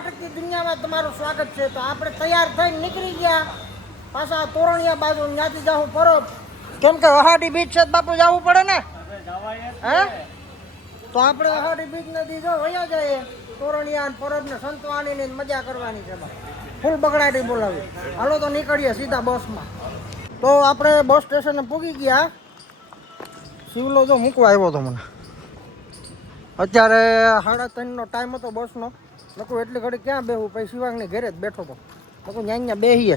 ભટકતી દુનિયામાં તમારું સ્વાગત છે. તો આપણે તૈયાર થઈને નીકળી ગયા પાછા તોરણિયા બાજુ. ત્યાંથી જાઉં પરબ, કેમ કે વહાડી બીચ છે બાપુ જવું પડે ને. હે તો આપણે વહાડી બીચ નદી જો વયા જાય તોરણિયા પરબ ને સંતવાણી ને મજા કરવાની છે. ફૂલ બગડાટી બોલાવી. હાલો તો નીકળીએ સીધા બસમાં. તો આપણે બસ સ્ટેશને પૂગી ગયા. શિવલો જો મૂકવા આવ્યો હતો મને. અત્યારે 3:30નો ટાઈમ હતો બસનો. નકું એટલી ઘડી ક્યાં બેહું, પછી શિવાંગની ઘરે જ બેઠો હતો. નકું ત્યાં બેહીએ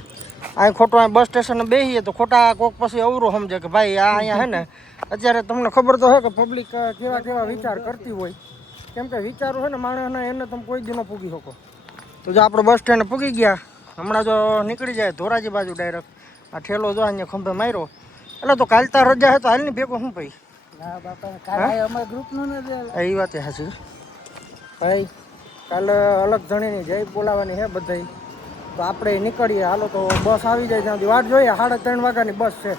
આ ખોટો આ બસ સ્ટેશને બેહીએ તો ખોટા કોક પછી અવરો સમજે કે ભાઈ આ અહીંયા હે ને. અત્યારે તમને ખબર તો હે કે પબ્લિક કેવા કેવા વિચાર કરતી હોય. કેમ કે વિચારો છે ને માણસને, એને તમે કોઈ દી ન પૂગી શકો. તો જો આપણે બસ સ્ટેન્ડ પૂગી ગયા. હમણાં જો નીકળી જાય ધોરાજી બાજુ ડાયરેક્ટ. આ ઠેલો જો અહીંયા ખંભે માર્યો એટલે તો કાલ તાર રજા હે તો હાલની ભેગો શું ભાઈ. ના બાપા કાલે અમારા ગ્રુપનું નથી. એ વાત સાચી ભાઈ. કાલે અલગ જણીની જય બોલાવવાની છે બધાય. તો આપણે નીકળીએ. હાલો તો બસ આવી જાય ત્યાંથી વાટ જોઈએ. 3:30 વાગ્યાની બસ છે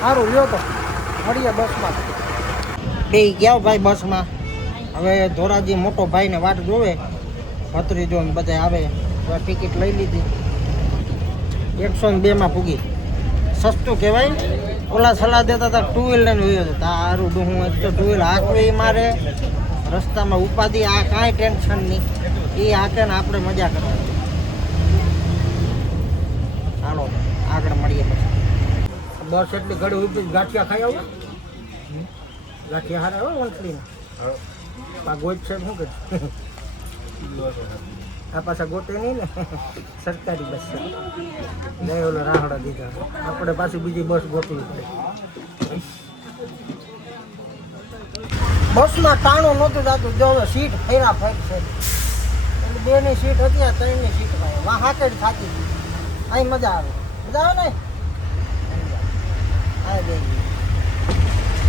સારું લ્યો તો મળીએ બસમાં. બે ગયા ભાઈ બસમાં. હવે ધોરાજી મોટો ભાઈને વાટ જોવે. ભત્રીજો ને બધા આવે. ટિકિટ લઈ લીધી. 102માં પૂગી. સસ્તું કહેવાય. ઓલા સલાહ દેતા હતા 2 વ્હીલ લઈને વયો હતો. તારું હું એક તો 2 વ્હીલ હાંકવી મારે રસ્તામાં ઉપાધિ. આ કાંઈ ટેન્શન નહીં. એ હાકે ને આપણે મજા કરવાની. ચાલો આગળ મળીએ પછી. બસ એટલી ઘડી ઉભી ગાંઠિયા ખાઈ આવું. ગાંઠિયા હારે હો વંથલીને. આ ગોચ છે શું કે આ પાછા ગોતે નહીં ને. સરકારી બસ છે. નહીં ઓલો રાહડા દીધા. આપણે પાછી બીજી બસ ગોતવી પડે. બસમાં ટાણું નહોતું જતું. જો સીટ ફેરા ફેર છે. એટલે 2ની સીટ હતી, 3ની સીટ ભાઈ વાં હાકેડ થતી હતી. અહીં મજા આવે. મજા આવે ને. આ બે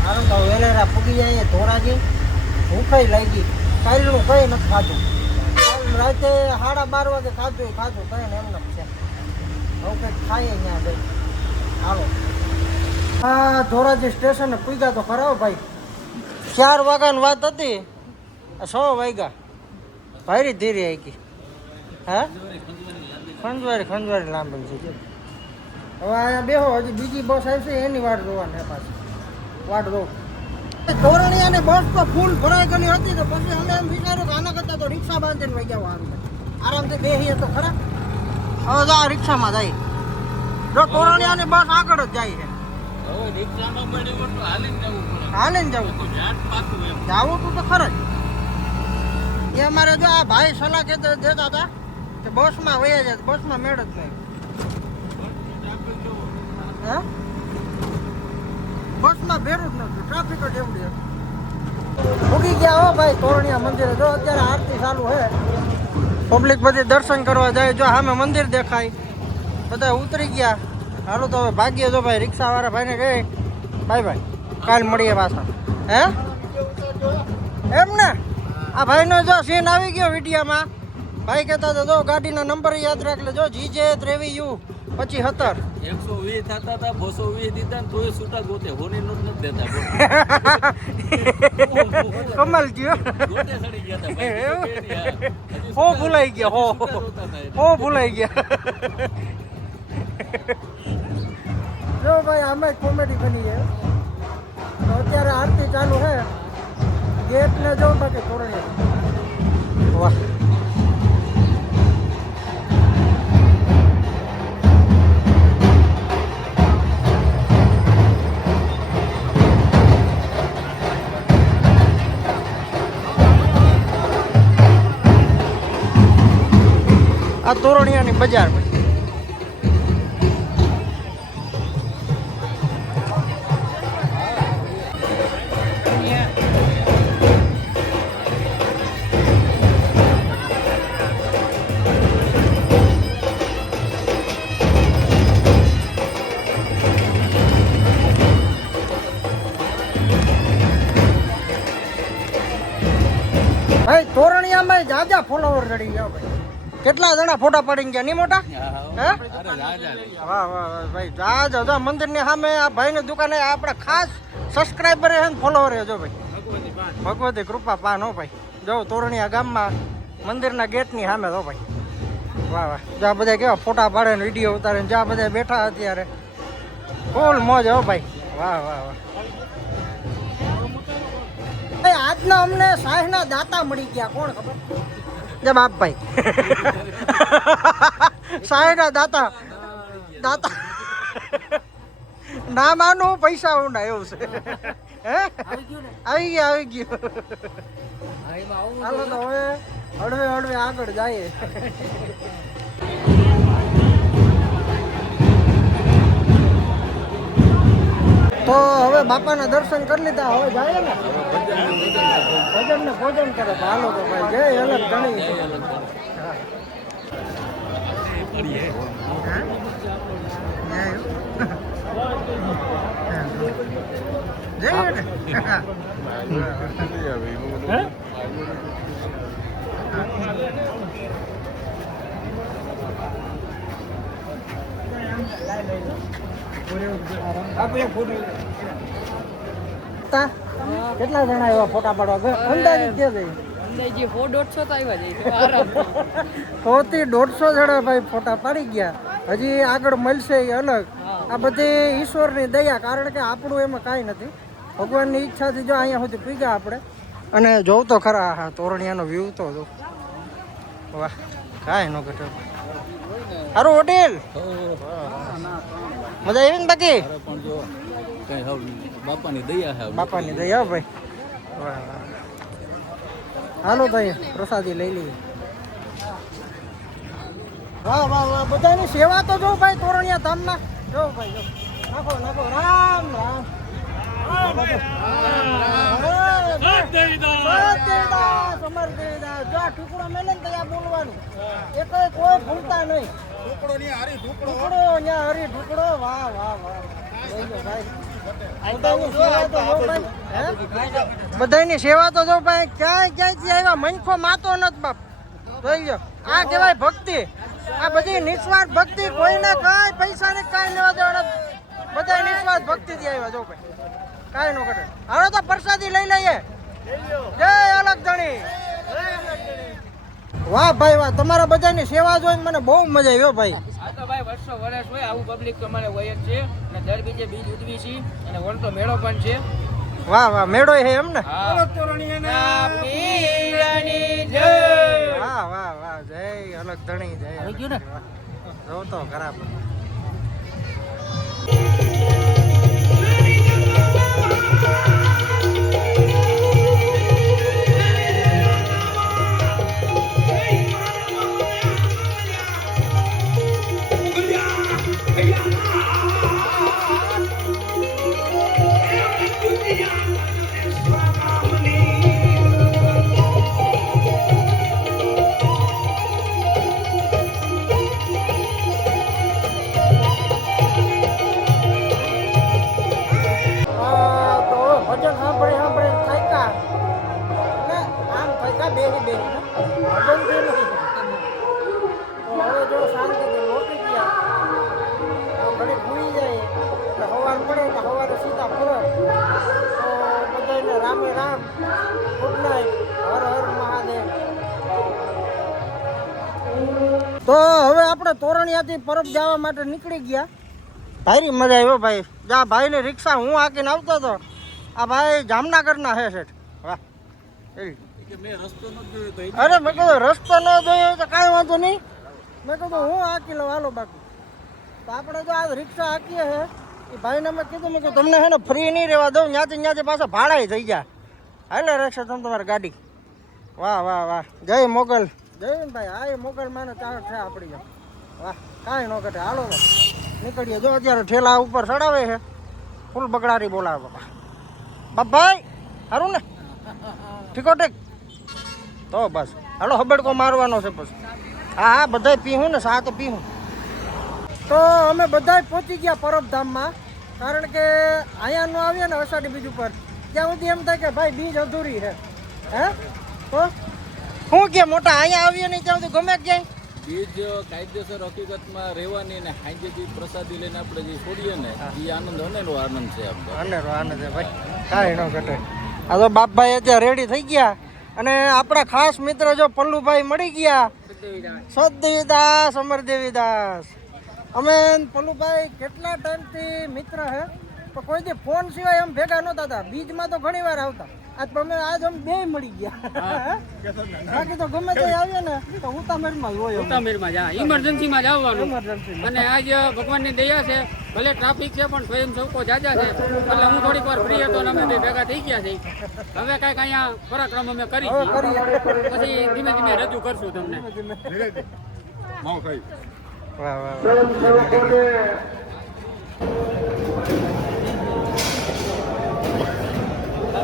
હારું તો વેલેરા પૂગી જાય ધોરાજી. ભૂખાઈ લાગી. કાલનું કંઈ નથી ખાધું. રાતે 12:30 વાગે ખાધું કઈ ને એમને છે. હવે કંઈક ખાઈએ ત્યાં જઈ. હાલો હા ધોરાજી સ્ટેશને પૂગ્યા તો ખરાબ ભાઈ. 4 વાગ્યાની વાત હતી. 6 વાગ્યા. ભારી ધીરે આવી. હા ખંજવારી લાંબી છે. હવે અહીંયા બેહો. હજી બીજી બસ આવશે એની વાટ જોવાની પાછી. વાટ જોઉં. તોરણિયાની બસ તો ફૂલ ભરાઈ ગયેલી હતી. તો પછી અમે એમ વિચાર્યું કે આના કરતાં તો રિક્ષા બાંધીને વહી જવા આરામથી બેસીએ તો ખરા. હવે તો આ રિક્ષામાં જાય. જો તોરણિયાની બસ આગળ જ જાય છે. હાલીને જવું જવું તો ખરા જ. એ અમારે જો આ ભાઈ સલાહ દેતા હતા કે બસમાં વહી જાય. બસમાં મેળ જ નહીં. હા બસમાં ભેરું જ નથી. ટ્રાફિક જ એવડી હતી. ઉગી ગયા હો ભાઈ તોરણિયા મંદિરે. જો અત્યારે આરતી ચાલુ છે. પબ્લિક બધી દર્શન કરવા જાય. જો સામે મંદિર દેખાય. બધા ઉતરી ગયા. હાલો તો હવે ભાગ્ય. જો ભાઈ રિક્ષાવાળા ભાઈને કહે બાય બાય, કાલ મળીએ પાછા. હે એમ ને. આ ભાઈનો જો સીન આવી ગયો વિડીયામાં. ભાઈ કહેતા હતા જો ગાડીના નંબર યાદ રાખ લેજો. GJ 23U 2517. 120 થતા હતા, 220 દીધા ને તોય છૂટા ગોતે. હોની નોટ નથી દેતા. કમાલ થયો. ગોતે સડી ગયા હતા. હો ભૂલાઈ ગયા. હો ભૂલાઈ ગયા. જો ભાઈ આમાં કોમેડી બની છે. અત્યારે આરતી ચાલુ છે. ગેટ ને જો બાકી તોરણે. વાહ આ તોરણિયાની બજાર ભાઈ. ભાઈ તોરણિયામાં જાજા ફોલોવર ચડી ગયા ભાઈ. કેટલા જણા ફોટા પડી ગયા નહીં મોટા. હે વાહ વાહ ભાઈ. જાજા મંદિરની સામે આ ભાઈની દુકાને આપણા ખાસ સબસ્ક્રાઈબર છે ને ફોલોવર છે. જો ભાઈ ભગવતી કૃપા પાન હો ભાઈ. જો તોરણિયા ગામમાં મંદિરના ગેટની સામે હો ભાઈ. વાહ વાહ. જ્યાં બધા કેવા ફોટા પાડે ને વિડીયો ઉતારે ને જ્યાં બધા બેઠા અત્યારે ફૂલ મોજ હો ભાઈ. વાહ વાહ વાહ. આજના અમને સાહેબના દાતા મળી ગયા. કોણ ખબર? જય બાપભાઈ. સાહેબના દાતા દાતા ના માનું પૈસા ઉના એવું છે. હે આવી ગયું. હાલો તો હવે હળવે આગળ જાય. તો હવે બાપાના દર્શન કરી લીધા. હવે જાય ને ભજન ને ભોજન કરે. હાલો તો ભાઈ જય અલગ ઘણી. કેટલા જણા એવા ફોટા પાડવા અંદાજિત કે જઈ 100-150 તો આવ્યા જાય 100 થી 150 જણા ભાઈ ફોટા પાડી ગયા. હજી આગળ મળશે એ અલગ. આ બધી ઈશ્વરની દયા. કારણ કે આપણું એમાં કાંઈ નથી. ભગવાનની ઈચ્છાથી જો અહીંયા સુધી પીગ્યા આપણે. અને જોઉં તો ખરા હા તોરણિયાનો વ્યૂ તો જો. વાહ કાંઈ ન ઘટે. સારું હોટેલ મજા આવી ને બાકી પણ જો કઈ હવે બાપાની દયા છે. બાપાની દયા ભાઈ. વાહ વાહ. હાલો ભાઈ પ્રસાદી લઈ લઈએ. વાહ વાહ વાહ. બધાની સેવા તો જો ભાઈ તોરણિયા ધામમાં. જો ભાઈ જો નાખો રામ રામ. સમર દેવીદાસ જો ટુકડો મેલે ને ત્યાં બોલવાનું. એ કોઈ ભૂલતા નહીં. ટુકડો ન્યા હરી ઢુકડો. વાહ વાહ વાહ. બધાની સેવા તો જો ભાઈ ક્યાંયથી આવ્યા. મનખો માતો નથી બાપ. જોઈ લો આ કહેવાય ભક્તિ. આ બધી નિસ્વાર્થ ભક્તિ. કોઈને કાંઈ પૈસા ને કાંઈ લેવા દેવા. બધા નિસ્વાર્થ ભક્તિથી આવ્યા જો ભાઈ. કાંઈ ન ઘટે. હાલો તો પ્રસાદી લઈ લઈએ. જય અલગ ધણી. વાહ ભાઈ વાહ. તમારા બધાની સેવા જોઈને મને બહુ મજા આવી ભાઈ. આ તો ભાઈ વર્ષો વર્ષ હોય આવું પબ્લિક તમારે હોય જ છે. અને દર બીજે બીજ ઉજવી છે. અને વળતો મેળો પણ છે. વાહ વાહ. મેળો હે એમ ને. વાહ વાહ વાહ. જય અલગ ધણી. જય જો તો ખરાબ. ભજન સાંભળે થાક્યા. એટલે આમ થાક્યા બેહી ભજનથી નહીં. તો હવે જો શાંતિથી લોટી ગયા તો ઘડી ભૂલી જાય. એટલે સવાર પડે એટલે સવારે સીધા ફરક. તો બધાને રામે રામ. Good night. હર હર મહાદેવ. તો હવે આપણે તોરણિયાથી પરબ જવા માટે નીકળી ગયા. ભારી મજા આવ્યો ભાઈ. જ્યાં ભાઈની રિક્ષા હું હાંકીને આવતો હતો. આ ભાઈ જામનગરના હે શેઠ. વાહ. મેં રસ્તો નથી જોયો તો અરે મેં કીધું રસ્તો ન જોયો તો કાંઈ વાંધો નહીં. મેં કીધું હું હાંકી લઉં હાલો બાકી. તો આપણે જો આ રિક્ષા હાંકીએ છે એ ભાઈને મેં કીધું તમને હે ને ફ્રી નહીં રહેવા દઉં. ત્યાંથી પાછા ભાડાએ થઈ ગયા. હાલે રહેશે તમારી ગાડી. વાહ વાહ વાહ. જય મોગલ. જય ભાઈ. હા એ મોગલ માને ચાર છે આપણી. વાહ કાંઈ ન ઘટે. હાલો તો નીકળીએ. જો અત્યારે ઠેલા ઉપર ચડાવે છે. ફૂલ બગડારી બોલાવે બાપા. બાપભાઈ સારું ને ઠીકો ઠીક. તો બસ હાલો હબડકો મારવાનો છે પછી. હા બધાય પીવું ને સા તો પીવું. તો અમે બધાય પહોંચી ગયા પરબધામમાં. કારણ કે અહીંયા ન આવીએ ને અષાઢી બીજ ઉપર ત્યાં સુધી એમ થાય કે ભાઈ બીજ અધૂરી છે. હે તો શું કે મોટા અહીંયા આવીએ નહીં ત્યાં સુધી ગમે ક્યાંય બીજ કાયદેસર હકીકતમાં રહેવાની ને સાંજે જે પ્રસાદી લઈને આપણે જે છોડીએ ને એ આનંદ અનેરો આનંદ છે આપણે. અનેરો આનંદ છે ભાઈ. કાંઈ ન ઘટે. આ તો બાપભાઈ અત્યારે રેડી થઈ ગયા અને આપણા ખાસ મિત્ર જો પલ્લુભાઈ મળી ગયા. સદદેવીદાસ અમરદેવીદાસ અમે પલ્લુભાઈ કેટલા ટાઈમથી મિત્ર હે પણ કોઈ દી ફોન સિવાય એમ ભેગા નહોતા હતા. બીજમાં તો ઘણી વાર આવતા. આજ અમે બે મળી ગયા. બાકી તો ગમે તે આવીએ ને તો ઉતામેરમાં જ હોય. ઉતામેરમાં જા ઇમરજન્સીમાં જ આવવાનું. અને આજ ભગવાનની દયા છે, ભલે ટ્રાફિક છે પણ સ્વયંસેવકો જાજા છે એટલે હું થોડીક વાર ફ્રી હતો અને અમે બે ભેગા થઈ ગયા છે. હવે કાંઈક અહીંયા પરાક્રમ અમે કરી પછી ધીમે ધીમે રજૂ કરશું તમને. વાહ વાહ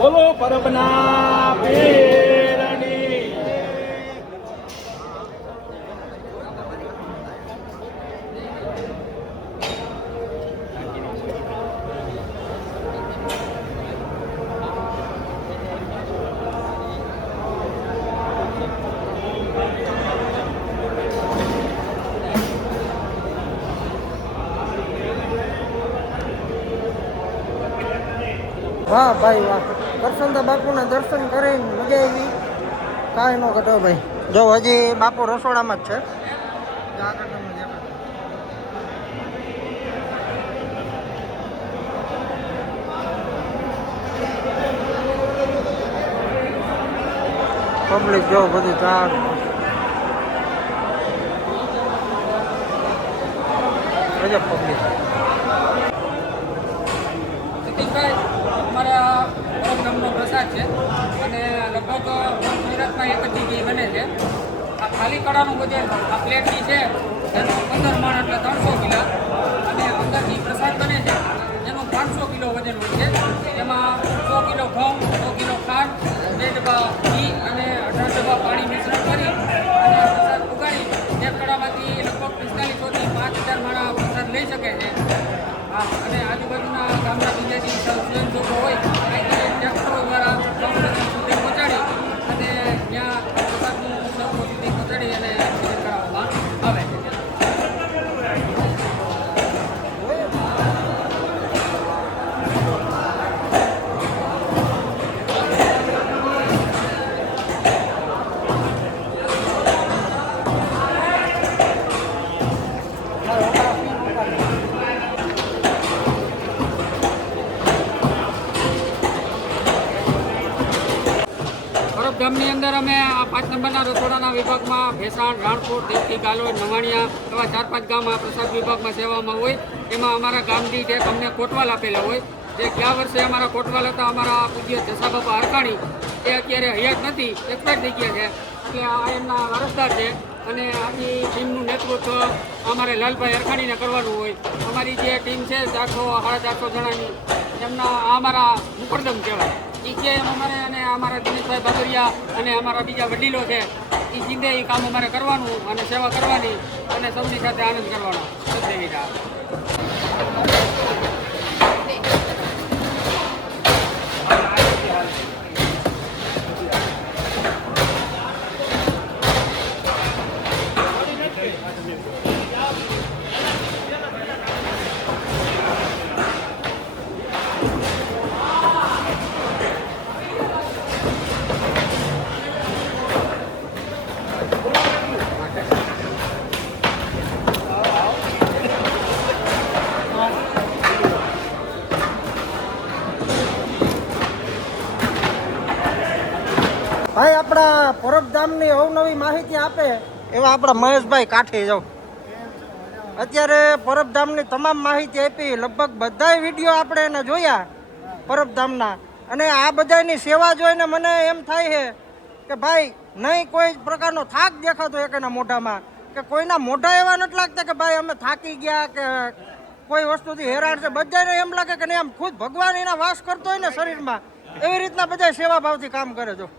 બોલો પરબના પીરની. વાહ ભાઈ વાહ. કરસનદા બાપુના દર્શન કરીને મજા આવી. કાંઈ ન ઘટો ભાઈ. જો હજી બાપુ રસોડામાં જ છે. પબ્લિક જો બધું ચાર ગજબ પબ્લિક. સતીશભાઈ, અમારા પરબધામનો પ્રસાદ છે અને લગભગ ગુજરાતમાં એક જ જગ્યાએ બને છે. આ ખાલી કડાનું વજન આ પ્લેટની છે એનું 15 મણ એટલે 300 કિલા અને અંદરથી પ્રસાદ બને છે એનું 500 કિલો વજન હોય છે. એમાં 100 કિલો ઘઉં, 100 કિલો ખાંડ, 2 ડબ્બા ઘી અને 18 ડબ્બા પાણી મિશ્રણ કરી અને પ્રસાદ ઉગાડી એક કડામાંથી લગભગ 4500 થી 5000 માણસ પ્રસાદ લઈ શકે છે. હા, અને આજુબાજુના ગામના બીજા જે સ્વયંસેવકો હોય અહીંથી ટ્રેક્ટરો દ્વારા ગામડા સુધી પહોંચાડી અને ત્યાં પ્રસાદનું સૌ સુધી પહોંચાડી અને વિતરણ કરાવવામાં આવે છે. ગામની અંદર અમે આ 5 નંબરના રસોડાના વિભાગમાં ભેસાણ, રાણપુર, દેવકી, ગાલોડ, નવાણિયા એવા 4-5 ગામ આ પ્રસાદ વિભાગમાં સેવામાં હોય. એમાં અમારા ગામથી જે અમને કોટવાલ આપેલા હોય, જે ગયા વર્ષે અમારા કોટવાલ હતા અમારા પૂજ્ય જસાબાપા હરખાણી, એ અત્યારે હયાત નથી, એક્સપાયર થઈ ગયા છે. એટલે આ એમના વારસદાર છે અને આની ટીમનું નેતૃત્વ અમારે લાલભાઈ હરખાણીને કરવાનું હોય. અમારી જે ટીમ છે 400-450 જણાની, એમના આ અમારા મુકરદમ કહેવાય. એ કે અમારે અને અમારા દિનેશભાઈ બાબરિયા અને અમારા બીજા વડીલો છે એ જીંદે એ કામ અમારે કરવાનું અને સેવા કરવાની અને સૌની સાથે આનંદ કરવાનો. સદદેવીદાસ. ભાઈ આપણા પરબધામની અવનવી માહિતી આપે એવા આપણા મહેશભાઈ કાઠી જાવ. અત્યારે પરબધામની તમામ માહિતી આપી. લગભગ બધાય વિડીયો આપણે એને જોયા પરબધામના અને આ બધાની સેવા જોઈને મને એમ થાય છે કે ભાઈ નહીં કોઈ પ્રકારનો થાક દેખાતો એક એના મોઢામાં, કે કોઈના મોઢા એવા નથી લાગતા કે ભાઈ અમે થાકી ગયા કે કોઈ વસ્તુથી હેરાન છે. બધાને એમ લાગે કે નહીં આમ ખુદ ભગવાન એના વાસ કરતો હોય ને શરીરમાં, એવી રીતના બધા સેવા ભાવથી કામ કરે છો.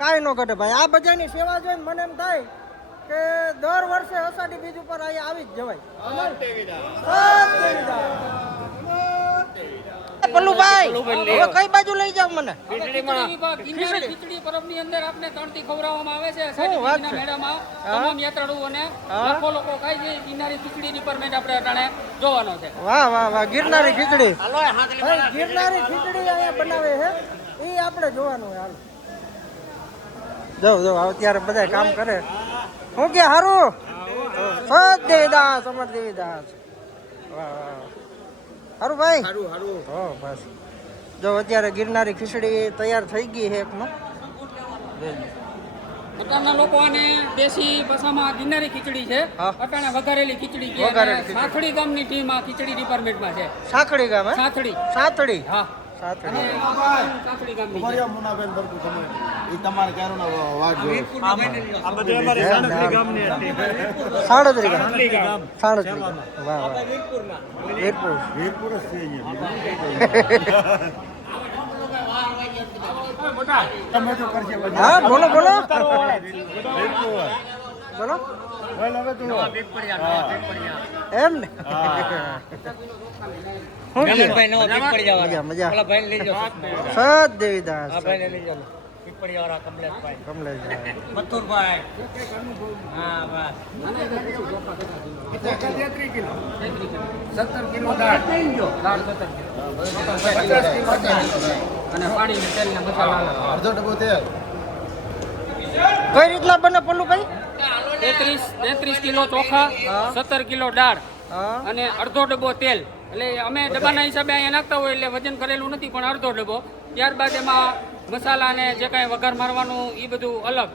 કાંઈ ન ઘટે ભાઈ. આ બધાની સેવા જોઈને મને એમ થાય કે દર વર્ષે અષાઢી બીજ ઉપર અહીંયા આવી જ જવાય. પલ્લુભાઈ હવે કઈ બાજુ લઈ જાવ મને? ખીચડી પરબની અંદર આપને તણતી ખવડાવવામાં આવે છે. સાડીના મેળામાં તમામ યાત્રાળુઓને લાખો લોકો ખાય છે. ગિરનારી ખીચડીની પરમેન્ટ આપણે અટાણે જોવાનો છે. વાહ વાહ વાહ. ગિરનારી ખીચડી, ગિરનારી ખીચડી અહીંયા બનાવે છે. એ એ આપણે જોવાનું હોય. હાલો જો અત્યારે બધા કામ કરે. હું કે હારું સત દેવીદાસ અમર દેવીદાસ. વાહ હારું ભાઈ. હો બસ જો અત્યારે ગિરનારી ખીચડી તૈયાર થઈ ગઈ છે એકમાં. અત્યારના લોકો આને દેશી ભાષામાં ગિરનારી ખીચડી છે. હા. અટાણે વઘારેલી ખીચડી છે. વઘારેલી અને ખીચડી. સાથળી ગામની ટીમ આ ખીચડી ડિપાર્ટમેન્ટમાં છે. સાંકળી ગામ હે સાથળી. સાંતળી હા. સાંતળી. અને સાથળી ગામની છે. સાડત્રી ગામ. સાડત્રી ગામ. વાહ વાહ વીરપુર. હા બોલો બોલો બોલો એમ ને શું છે? મજા મજા સત દેવીદાસ કમલેશભાઈ. અને પાણી ને તેલ ને મસાલા કઈ રીતના બને પલ્લુભાઈ? 33 કિલો ચોખા, 17 કિલો દાળ હા અને અડધો ડબ્બો તેલ. એટલે અમે ડબ્બાના હિસાબે અહીંયા નાખતા હોય એટલે વજન કરેલું નથી, પણ અડધો ડબ્બો. ત્યારબાદ એમાં મસાલા ને જે કાંઈ વઘાર મારવાનું એ બધું અલગ.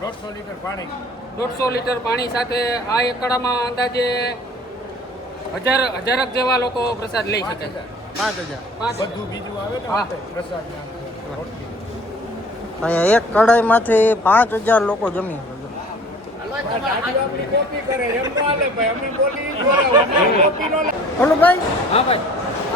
150 લીટર પાણી સાથે આ એક કડામાં અંદાજે હજારક જેવા લોકો પ્રસાદ લઈ શકે છે. 5,000. હા. અહીંયા એક કઢાઈમાંથી 5,000 લોકો જમી શકે. પલ્લુભાઈ હા ભાઈ.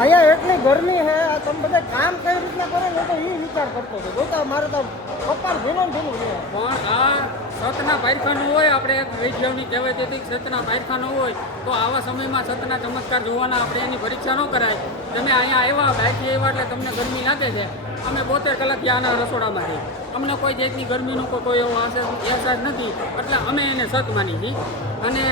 અહીંયા એટલી ગરમી છે, આ તમે બધા કામ કઈ રીતના કરો ને તો એ વિચાર કરતો હતો. જોતા મારે તો કપાળ ભીનું ભીનું છે. પણ આ સતના પાયખાનું હોય, આપણે એક વૈજ્ઞાનિક કહેવાય તેથી સતના પાયખાનું હોય તો આવા સમયમાં સતના ચમત્કાર જોવાના આપણે એની પરીક્ષા ન કરાય. તમે અહીંયા આવ્યા બહારથી આવ્યા એટલે તમને ગરમી લાગે છે. અમે 72 કલાકથી આના રસોડામાં છીએ. અમને કોઈ જાતની ગરમીનો કોઈ એવો અહેસાસ નથી, એટલે અમે એને સત માની છીએ. અને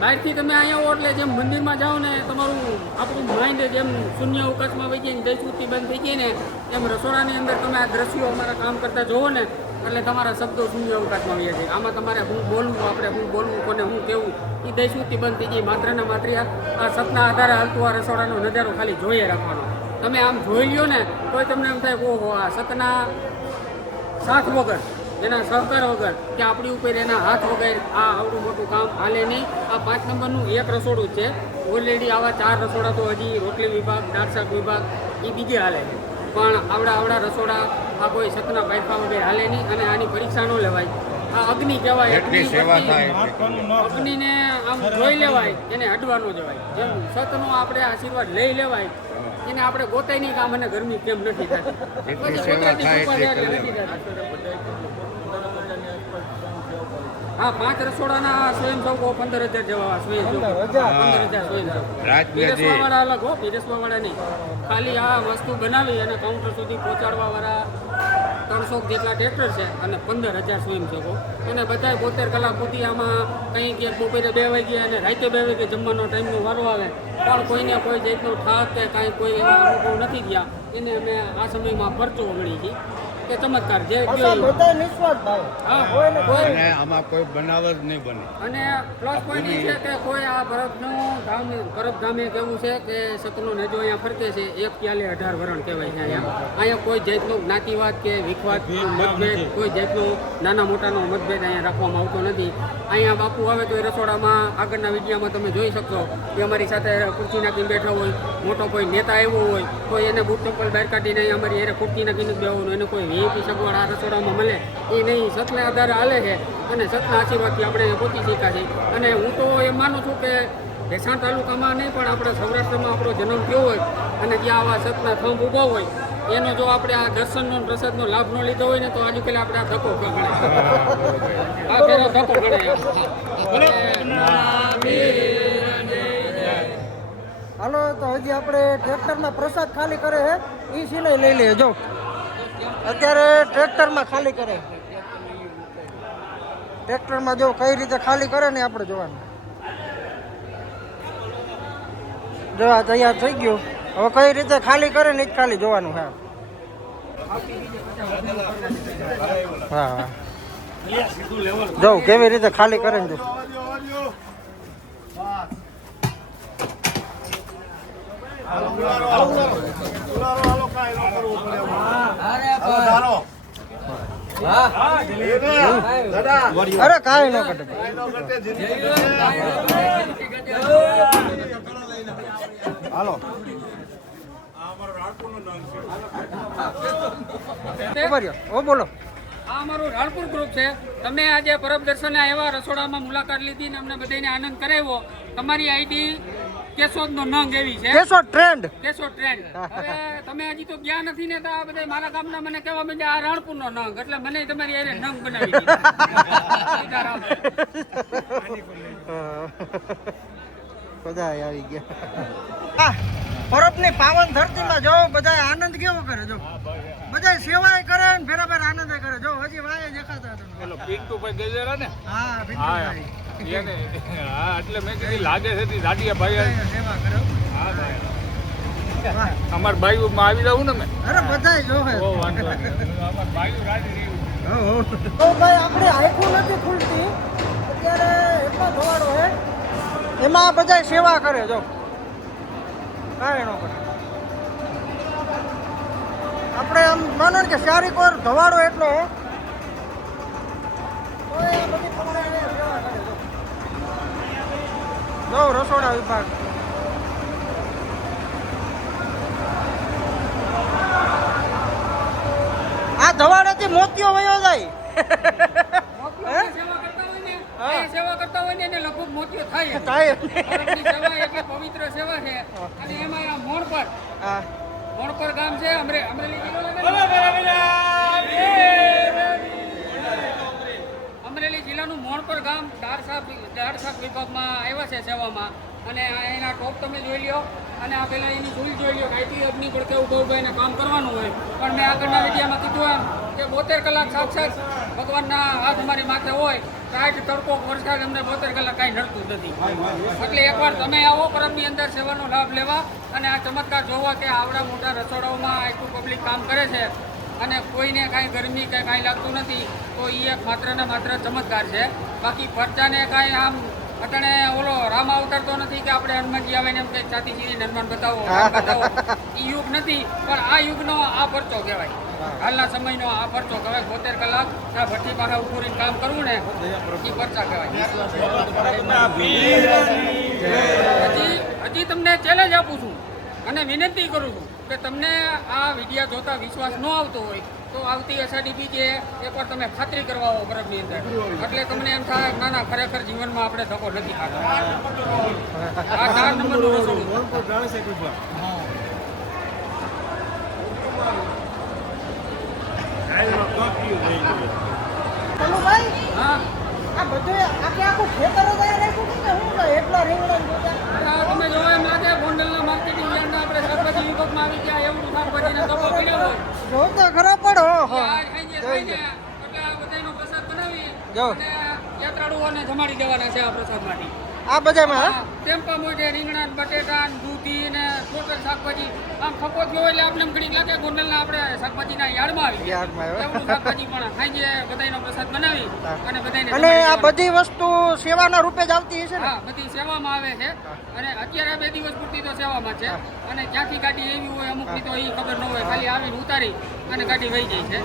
બહારથી તમે અહીંયા આવો એટલે જેમ મંદિરમાં જાઓ ને તમારું આપણું માઇન્ડ જેમ શૂન્ય અવકાશમાં વહી જાય ને જયસુતી બંધ થઈ જાય ને એમ રસોડાની અંદર તમે આ દ્રશ્યો અમારા કામ કરતા જોવો ને એટલે તમારા શબ્દો શૂન્ય અવકાશમાં વહી જાય. આમાં તમારે હું બોલવું, આપણે હું બોલવું, કોને હું કહેવું એ દયસુતી બંધ થઈ જાય. માત્ર ને માત્ર આ સપના આધારે હાલતું આ રસોડાનો નજારો ખાલી જોઈએ રાખવાનો. તમે આમ જોઈ લ્યો ને તોય તમને એમ થાય ઓહો આ સતના સાથ વગર, એના સહકાર વગર કે આપણી ઉપર એના હાથ વગર આ આવડું મોટું કામ હાલે નહીં. આ 5 નંબરનું એક રસોડું છે. ઓલરેડી આવા 4 રસોડા તો હજી રોટલી વિભાગ, દાળ શાક વિભાગ એ બીજે હાલે છે. પણ આવડા રસોડા આ કોઈ સતના પાયફા વગર હાલે નહીં. અને આની પરીક્ષા ન લેવાય. આ અગ્નિ કહેવાય. અગ્નિને આમ જોઈ લેવાય, એને અડવા ન જવાય. જેમ સતનો આપણે આશીર્વાદ લઈ લેવાય એને આપણે ગોતાય નહીં કે આ મને ગરમી કેમ નથી થતી. પછી કુદરતી કૃપા છે એટલે નથી થતી. હા 5 રસોડાના સ્વયંસેવકો 15,000 જેવા સ્વયંસેવકો. 15,000 સ્વયંસેવકો. પીરસવાવાળા અલગ હો, પીરસવાવાળા નહીં. ખાલી આ વસ્તુ બનાવી અને કાઉન્ટર સુધી પહોંચાડવાવાળા 300 જેટલા ટ્રેક્ટર છે અને 15,000 સ્વયંસેવકો. અને બધા 72 કલાક સુધી આમાં કંઈ કે બપોરે 2 વાગ્યે અને રાતે 2 વાગ્યે જમવાનો ટાઈમનો વારો આવે પણ કોઈને કોઈ જાતનો ઠાક કે કાંઈ કોઈ એવા અનુભવ નથી ગયા. એને અમે આ સમયમાં પરચો ગણી છીએ કે ચમત્કાર જે બધા નિસ્વાર્થ ભાવ. હા કોઈ આમાં કોઈ બનાવટ નહીં બને. અને પ્લસ પોઈન્ટ એ છે કે કોઈ આ ભરતનું ધામ ભરત ધામે કેવું છે કે સતનો નેજો અહીંયા ફરકે છે. એક પ્યાલે 18 વરણ કહેવાય છે. અહીંયા કોઈ જાતનો જ્ઞાતિવાદ કે વિખવાદ મતભેદ, કોઈ જાતનો નાના મોટાનો મતભેદ અહીંયા રાખવામાં આવતો નથી. અહીંયા બાપુ આવે તો એ રસોડામાં આગળના વિડીયોમાં તમે જોઈ શકશો કે અમારી સાથે ખુરશી નાખીને બેઠા હોય. મોટો કોઈ નેતા આવ્યો હોય તો એને બૂટ ચપ્પલ બહાર કાઢીને અહીંયા અમારી એને ખુરશી નાખીને બેવાનું. એને કોઈ વીઆઈપી સગવડ આ રસોડામાં મળે એ નહીં. સતના આધારે હાલે છે અને સતના આશીર્વાદથી આપણે પહોંચી શક્યા છીએ. અને હું તો એમ માનું છું કે ભેસાણ તાલુકામાં નહીં પણ આપણે સૌરાષ્ટ્રમાં આપણો જન્મ થયો હોય અને જ્યાં આવા સતના થંભ ઊભા હોય એનો જો આપણે આ દર્શનનો પ્રસાદનો લાભ ન લીધો હોય ને તો આજુ કાલે આપણે આ ધક્કો ગણાય. આ ફેરો ધક્કો ગણાય. હાલો તો હજી આપણે ટ્રેક્ટરમાં પ્રસાદ ખાલી કરે છે એ સિલાઈ લઈ લઈએ. જો અત્યારે ટ્રેક્ટરમાં ખાલી કરે. ટ્રેક્ટરમાં જો કઈ રીતે ખાલી કરે ને આપણે જોવાનું. જો આ તૈયાર થઈ ગયું. હવે કઈ રીતે ખાલી કરે ને એ જ ખાલી જોવાનું. હા હા હા જો કેવી રીતે ખાલી કરે ને જો અરે કાંઈ ન કટે હાલો ઓ બોલો આ અમારું રાણપુર ગ્રુપ છે. તમે આજે પરબ દર્શને આવ્યા, રસોડામાં મુલાકાત લીધી ને અમને બધાને આનંદ કરાવ્યો. તમારી આઈડી કેશોદનો નંગ એવી છે, કેશોદ ટ્રેન્ડ કેશોદ ટ્રેન્ડ. હવે તમે હજી તો ગયા નથી ને તો આ બધા મારા ગામના મને કહેવા માંડ્યા આ રાણપુરનો નંગ, એટલે મને તમારી આરે નંગ બનાવી દીધા. બધા આવી ગયા પરબની પાવન ધરતીમાં જો બધા આનંદ કેવો કરે જો બધા સેવાય કરે ને ફેરા ફેર આનંદ કરે જો હજી વાય દેખાતા હતા પેલો પિન્ટુભાઈ ગજેરા ને હા ભીખુભાઈ એને હા એટલે મેં કીધું લાગે છે તી દાડિયા ભાઈ સેવા કરે હા ભાઈ વાહ. અમાર બાઈઓ માં આવી જાવું ને મેં અરે બધાય જોવે બહુ વાંધો નહીં. અમાર બાઈઓ રાજી રહ્યું. તો ભાઈ આપણે આખું નથી ખુલતી અત્યારે એટલો ધોવાડો હે એમાં બધા સેવા કરે જો કાંઈ ન કરે આપણે આમ માનો ને કે શારીરિક ઓર ધવાડો એટલો તો એ બધી પકડાઈને સેવા કરે જો રસોડા વિભાગ આ ધવાડેથી મોતીઓ વયો જાય સેવા કરતા હોય ને એને લગભગ મોતીઓ થાય. થાય પરબની સેવા એટલે પવિત્ર સેવા છે. અને એમાં આ મોણપર હા મોણપર ગામ છે, અમરેલી જિલ્લો લાગે ને? અમરેલી જિલ્લાનું મોણપર ગામ દાળ શાક વિભાગમાં આવ્યા છે સેવામાં. અને એના ટોપ તમે જોઈ લ્યો અને આ પેલા એની ચૂલ જોઈ લ્યો. ગાયત્રી અગ્નિ પડકે ઉભા એને કામ કરવાનું હોય, પણ મેં આગળના વિડીયામાં કીધું એમ કે 72 કલાક સાક્ષાત ભગવાનના હાથ અમારી માથે હોય. કાંઈ તડકો વરસાદ અમને 72 કલાક કાંઈ નડતું નથી. એટલે એકવાર તમે આવો પરબની અંદર સેવાનો લાભ લેવા અને આ ચમત્કાર જોવા કે આવડા મોટા રસોડાઓમાં આટલું પબ્લિક કામ કરે છે અને કોઈને કાંઈ ગરમી કે કાંઈ લાગતું નથી, તો એ એક માત્ર ને માત્ર ચમત્કાર છે. બાકી પરચાને કાંઈ આમ અટણે ઓલો રામ અવતારતો નથી કે આપણે હનુમાનજી આવે ને એમ કે છાતી ચીરીને હનુમાન બતાવો એ યુગ નથી. પણ આ યુગનો આ પરચો કહેવાય, હાલના સમયનો આ પરચો કહેવાય. 72 કલાક આ ભઠ્ઠી પાસે ઉભું રહીને કામ કરવું ને એ પરચા કહેવાય. હજી તમને ચેલેન્જ આપું છું અને વિનંતી કરું છું કે તમને આ વિડીયો જોતા વિશ્વાસ ન આવતો હોય તો આવતી અષાઢી બીજે એકવાર તમે ખાતરી કરવા આવો પરબની અંદર, એટલે તમને એમ થાય ના ના ખરેખર જીવનમાં આપણે ધક્કો નથી ખાતો. આ 4 નંબરનું રસોડું. કનુભાઈ હા આ બધું આખું ખેતર જ અહીંયા રાખ્યું છે કે શું છે એટલા રીંગણા ને બધા? આ તમે જોવા એમ લાગે ગોંડલના માર્કેટિંગ યાર્ડના આપણે શાકભાજી વિભાગમાં આવી ગયા એવું શાકભાજીના કપો પડ્યો હોય. જો તો ખરા પડો આ ખાઈને એટલે આ બધાનો પ્રસાદ બનાવી જો. અને યાત્રાળુઓને જમાડી દેવાના છે આ પ્રસાદમાંથી. આ બધામાં હા, ટેમ્પા મોઢે રીંગણા ને બટેટા ને દૂધી ને ટોટલ શાકભાજી આમ ખપો થયો એટલે આપણે એમ ઘડીક લાગે ગોંડલના આપણે શાકભાજીના યાર્ડમાં આવી ગયા. યાર્ડમાં આવ્યા. એવું શાકભાજી પણ ખાઈને બધાનો પ્રસાદ બનાવી અને બધાને અને આ જમાડી બધી વસ્તુ સેવાના રૂપે જ આવતી હશે ને? હા, બધી સેવામાં આવે છે. અને અત્યારે 2 દિવસ પૂરતી તો સેવામાં છે. અને ક્યાંથી ગાડી એવી હોય અમુકની તો એ ખબર ન હોય, ખાલી આવીને ઉતારી અને ગાડી વહી જાય છે.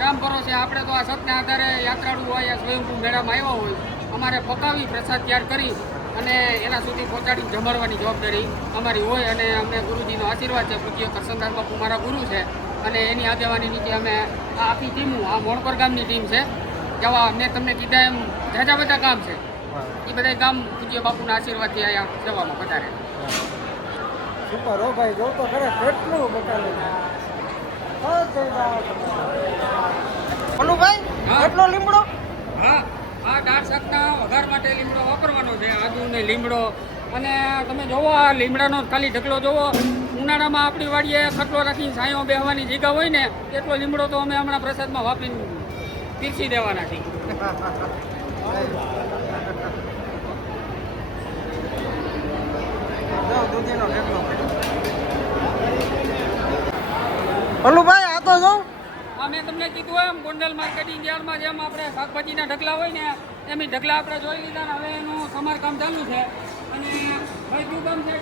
રામ ભરોસે આપણે તો આ સતના આધારે યાત્રાળુ હોય સ્વયંભૂ મેળામાં આવ્યા હોય, અમારે પકાવી પ્રસાદ તૈયાર કરી અને એના સુધી પહોંચાડી જમાડવાની જવાબદારી અમારી હોય. અને અમને ગુરુજીનો આશીર્વાદ છે, પૂજ્ય કરશનદાસ બાપુ મારા ગુરુ છે અને એની આગેવાની નીચે અમે આ આખી ટીમું આ મોણપર ગામની ટીમ છે. જેવા મેં તમને કીધા એમ જાજા બધા ગામ છે, એ બધા ગામ પૂજ્ય બાપુના આશીર્વાદથી અહીંયા સેવામાં વધારે. સુપર હો ભાઈ, જો તો ખરે કેટલું બતાવે અનુભાઈ હા. કેટલો લીમડો? હા, આ દાળ શાકના વઘાર માટે લીમડો વાપરવાનો છે, આદુ ને લીમડો. અને તમે જોવો આ લીમડાનો ખાલી ઢગલો જોવો. ઉનાળામાં આપણી વાડીએ ખટલો રાખીને છાંયો બેહવાની જગ્યા હોય ને એટલો લીમડો તો અમે હમણાં પ્રસાદમાં વાપરીને પીરસી દેવાના છીએ. અનુભાઈ આ તો જાઉં. આ મેં તમને કીધું એમ ગોંડલ માર્કેટિંગ યાર્ડમાં જેમ આપણે શાકભાજીના ઢગલા હોય ને એમ ઈ ઢગલા આપણે જોઈ લીધા ને હવે એનું સમારકામ ચાલુ છે અને ભાઈ શું કામ છે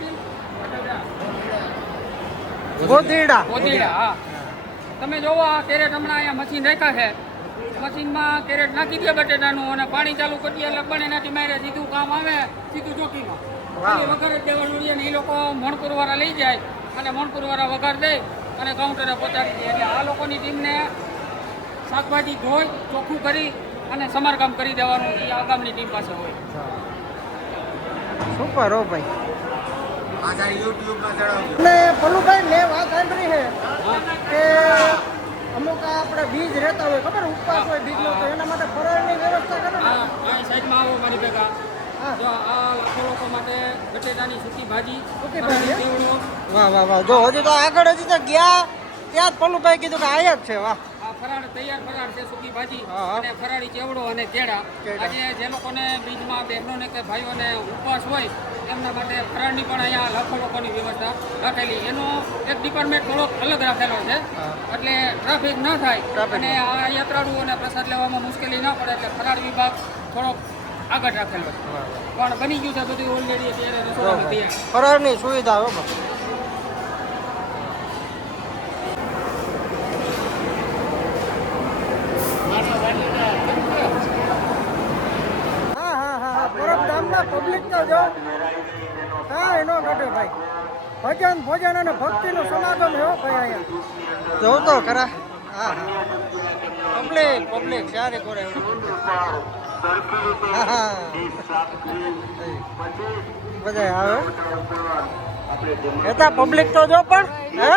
ગોધીડા. ગોધીડા હા તમે જોવો આ કેરેટ હમણાં અહીંયા મશીન રાખ્યા છે મશીનમાં કેરેટ નાખી દે બટેટાનું અને પાણી ચાલુ કરી દે એટલે પણ એનાથી મારે સીધું કામ આવે સીધું ચોકીમાં ખાલી વઘાર જ દેવાનું રહે ને એ લોકો મણપુરવાળા લઈ જાય અને મણપુરવાળા વઘાર દે અને કાઉન્ટરે પહોંચાડી દે એટલે આ લોકોની ટીમને શાકભાજી ધોઈ ચોખ્ખું કરી અને સમારકામ કરી દેવાનું એ આગામની ટીમ પાસે હોય. સુપર હો ભાઈ. અને પલુભાઈ મેં વાત સાંભળી છે કે અમુક આપણે બીજ રહેતા હોય ખબર ઉપવાસ હોય બીજનો તો એના માટે ફરાળની વ્યવસ્થા કરે ને. આ સાઈડમાં આવો મારી ભેગા હા. જો આ લાખો લોકો માટે બટેટાની સૂકી ભાજી સૂકી ભાજી, ફરાળી ચેવડો, વાહ વાહ વાહ. જો હજી તો આગળ હજી તો ગયા ત્યાં જ પલુભાઈ કીધું કે આયા જ છે. વાહ. આ ફરાળ તૈયાર ફરાળ છે સૂકી ભાજી હા, હા. અને ફરાળી ચેવડો અને કેળા. કેળા. આજે જે લોકોને બીજમાં બહેનોને કે ભાઈઓને ઉપવાસ હોય એમના માટે ફરાળની પણ અહીંયા લાખો લોકોની વ્યવસ્થા રાખેલી એનો એક ડિપાર્ટમેન્ટ થોડોક અલગ રાખેલો છે એટલે ટ્રાફિક ન થાય Traffic અને આ યાત્રાળુઓને પ્રસાદ લેવામાં મુશ્કેલી ન પડે એટલે ફરાળ વિભાગ થોડોક આગળ રાખેલો છે પણ બની ગયું છે બધું ઓલરેડી અત્યારે રસોડામાં તૈયાર. ફરાળની સુવિધા હો ભાઈ. હા હા હા હા પરબ ધામમાં પબ્લિક તો જો હા એનો ઘટે ભાઈ. ભજન ભોજન અને ભક્તિનું સમાગમ છે હો ભાઈ અહીંયા. જોઉં તો ખરા. હા હા પબ્લિક પબ્લિક સારી કરે. હા હા બધા આવે એતા પબ્લિક તો જો પણ હે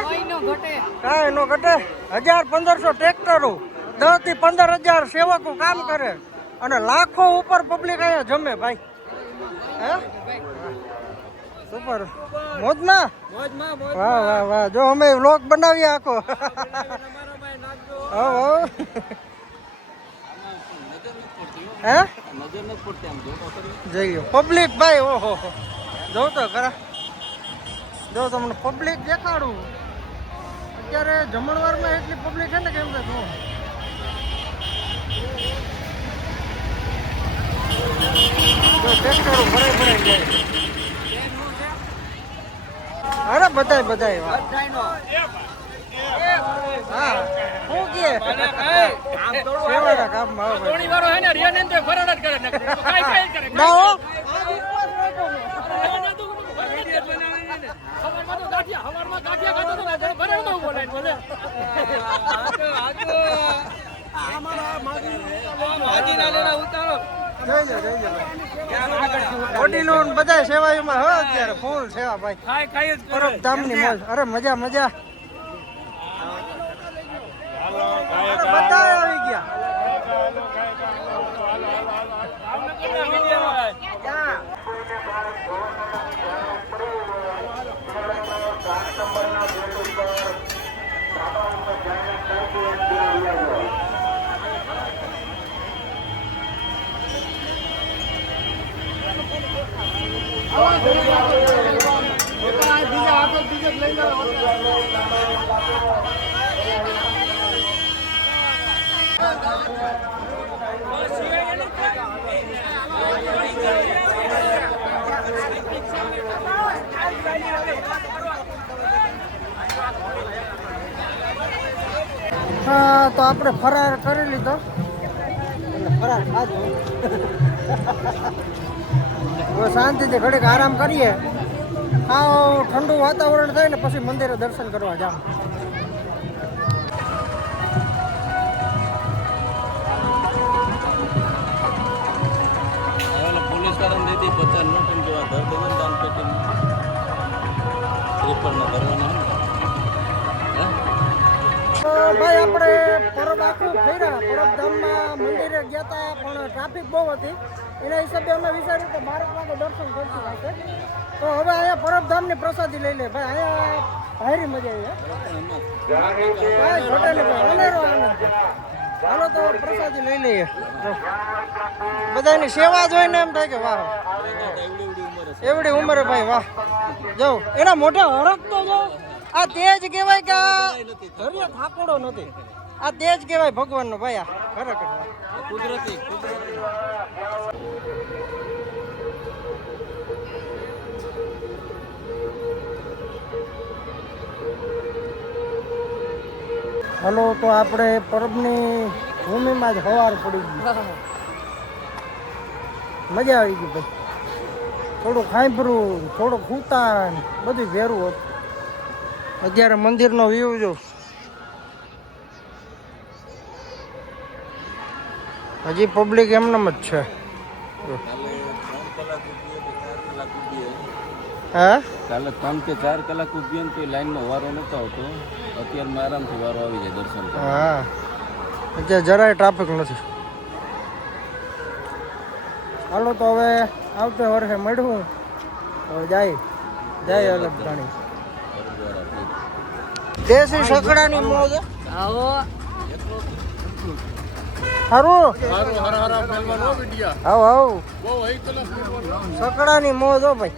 કાંઈ નો ઘટે. 1000-1500 ટ્રેક્ટરો 10 થી 15,000 સેવકો કામ કરે અને લાખો ઉપર પબ્લિક અહીંયા જમે ભાઈ. હે સુપર મોજમાં. વાહ વાહ વાહ. જો અમે વ્લોગ બનાવીએ આખો. હા હે નજર નથી પડતી આમ જોતો ખરી. જઈએ પબ્લિક ભાઈ. ઓહો જો તો ખરા. જો તમને પબ્લિક દેખાડું અત્યારે જમણવારમાં એટલી પબ્લિક છે ને કેમ કે જો ટ્રેક્ટરો ભરાઈ ભરાઈ જાય. અરે બધાય બધાય વાહ. હા શું કહે સેવાના કામમાં આવે ભાઈ. વાળો હે ને રિયાને તો ફરાળ જ કરે ને કાઈ કરે ના હો હવારમાં ગાંઠિયા ખાતો તો ને ફરાળ તો બોલાય બોલે વડીલો બધા સેવાયુમાં હો અત્યારે ફૂલ સેવા ભાઈ. ખાઈ જ પરબ ધામની મોજ. અરે મજા મજા. અરે બધા આવી ગયા. હા તો આપણે ફરાર કરી લીધો એટલે ફરાર ખાધો. હવે શાંતિથી ઘડીક આરામ કરીએ. આવ ઠંડુ વાતાવરણ થાય ને પછી મંદિરે દર્શન કરવા જાવ. પોલીસ કારણ દીધી 50 નોટ જેવા ધર દેવન દાન પેટી શ્રીફળના ધરવાના તો ભાઈ આપણે પરબ આખું ફર્યા. પરબ ધામમાં મંદિરે ગયા હતા પણ ટ્રાફિક બહુ હતી એના હિસાબે અમે વિચાર્યું કે 12 વાગે દર્શન કરશું રાતે. તો હવે અહીંયા પરબ ધામની પ્રસાદી લઈ લે ભાઈ. અહીંયા ભારી મજા આવી ભાઈ ઘટે ને ભાઈ અનેરો આનંદ. હાલો તો પ્રસાદી લઈ લઈએ. બધાની સેવા જોઈને એમ થાય કે વાહ એવડી ઉંમરે ભાઈ વાહ. જો એના મોઢે હરખ તો જો આ તેજ કહેવાય કે ધર્યો થાકોડો નથી. આ તેજ કહેવાય ભગવાનનો ભાઈ. આ ખરેખર કુદરતી હલો, તો આપણે પરબની ભૂમિમાં જ હવાર પડી ગઈ. મજા આવી ગઈ ભાઈ. થોડું ખાંભરું, થોડું ખૂતા, બધું ભેરું હતું. અત્યારે મંદિરનો વ્યૂ જો. હજી પબ્લિક એમનેમ જ છે. હા, કાલે 3 કે 4 કલાક ઉભી ને તો લાઈનનો વારો નતો આવતો. અત્યારમાં આરામથી વારો આવી જાય દર્શન કરવા. હા, અત્યારે જરાય ટ્રાફિક નથી. હાલો, તો હવે આવતે વર્ષે મળ્યું. હવે જાય અલગ જાણી. દેશી સકડાની મોજ. આવો સારું આવ સકડાની મોજ હો ભાઈ.